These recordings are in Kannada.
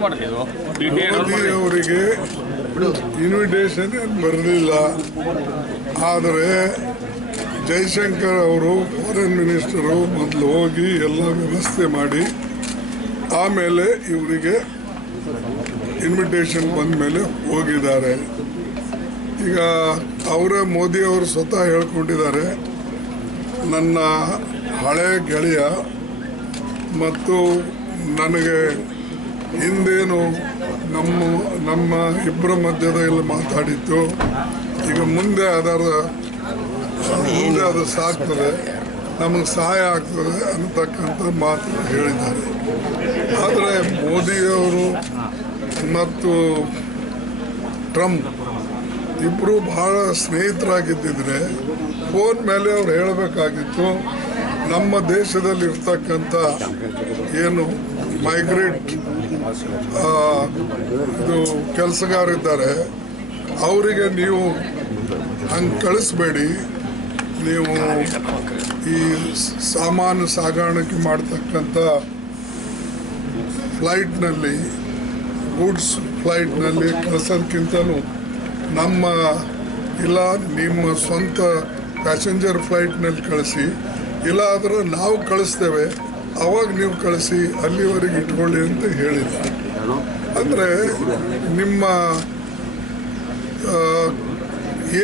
ಮೋದಿ ಅವರಿಗೆ ಇನ್ವಿಟೇಷನ್ ಬರಲಿಲ್ಲ. ಆದರೆ ಜೈಶಂಕರ್ ಅವರು ಫಾರಿನ್ ಮಿನಿಸ್ಟರು ಮೊದಲು ಹೋಗಿ ಎಲ್ಲ ವ್ಯವಸ್ಥೆ ಮಾಡಿ ಆಮೇಲೆ ಇವರಿಗೆ ಇನ್ವಿಟೇಷನ್ ಬಂದ ಮೇಲೆ ಹೋಗಿದ್ದಾರೆ. ಈಗ ಅವರೇ ಮೋದಿ ಅವರು ಸ್ವತಃ ಹೇಳ್ಕೊಂಡಿದ್ದಾರೆ, ನನ್ನ ಹಳೆ ಗೆಳೆಯ ಮತ್ತು ನನಗೆ ಹಿಂದೇನು ನಮ್ಮ ಇಬ್ಬರ ಮಧ್ಯದಲ್ಲಿ ಮಾತಾಡಿತ್ತು, ಈಗ ಮುಂದೆ ಅದು ಸಾಕ್ತದೆ, ನಮಗೆ ಸಹಾಯ ಆಗ್ತದೆ ಅನ್ನತಕ್ಕಂಥ ಮಾತು ಹೇಳಿದ್ದಾರೆ. ಆದರೆ ಮೋದಿಯವರು ಮತ್ತು ಟ್ರಂಪ್ ಇಬ್ಬರು ಬಹಳ ಸ್ನೇಹಿತರಾಗಿದ್ದಿದ್ರೆ ಫೋನ್ ಮೇಲೆ ಅವ್ರು ಹೇಳಬೇಕಾಗಿತ್ತು, ನಮ್ಮ ದೇಶದಲ್ಲಿರ್ತಕ್ಕಂಥ ಏನು ಮೈಗ್ರೇಟ್ ಇದು ಕೆಲಸಗಾರಿದ್ದಾರೆ ಅವರಿಗೆ ನೀವು ಹಂಗೆ ಕಳಿಸ್ಬೇಡಿ, ನೀವು ಈ ಸಾಮಾನು ಸಾಗಾಣಿಕೆ ಮಾಡ್ತಕ್ಕಂಥ ಫ್ಲೈಟ್ನಲ್ಲಿ ಗೂಡ್ಸ್ ಫ್ಲೈಟ್ನಲ್ಲಿ ಕಳಿಸೋದಕ್ಕಿಂತಲೂ ಇಲ್ಲ ನಿಮ್ಮ ಸ್ವಂತ ಪ್ಯಾಸೆಂಜರ್ ಫ್ಲೈಟ್ನಲ್ಲಿ ಕಳಿಸಿ, ಇಲ್ಲ ಆದರೆ ನಾವು ಕಳಿಸ್ತೇವೆ ಅವಾಗ ನೀವು ಕಳಿಸಿ, ಅಲ್ಲಿವರೆಗೆ ಇಟ್ಕೊಳ್ಳಿ ಅಂತ ಹೇಳಿಲ್ಲ. ಅಂದರೆ ನಿಮ್ಮ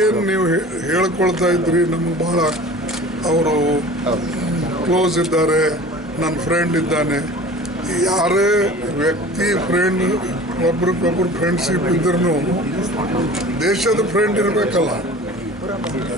ಏನು ನೀವು ಹೇಳ್ಕೊಳ್ತಾ ಇದ್ರಿ, ನಮಗೆ ಭಾಳ ಅವರು ಕ್ಲೋಸ್ ಇದ್ದಾರೆ, ನನ್ನ ಫ್ರೆಂಡ್ ಇದ್ದಾನೆ, ಯಾರೇ ವ್ಯಕ್ತಿ ಫ್ರೆಂಡ್ ಒಬ್ರಿಗೊಬ್ರು ಫ್ರೆಂಡ್ಶಿಪ್ ಇದ್ರೂ ದೇಶದ ಫ್ರೆಂಡ್ ಇರಬೇಕಲ್ಲ.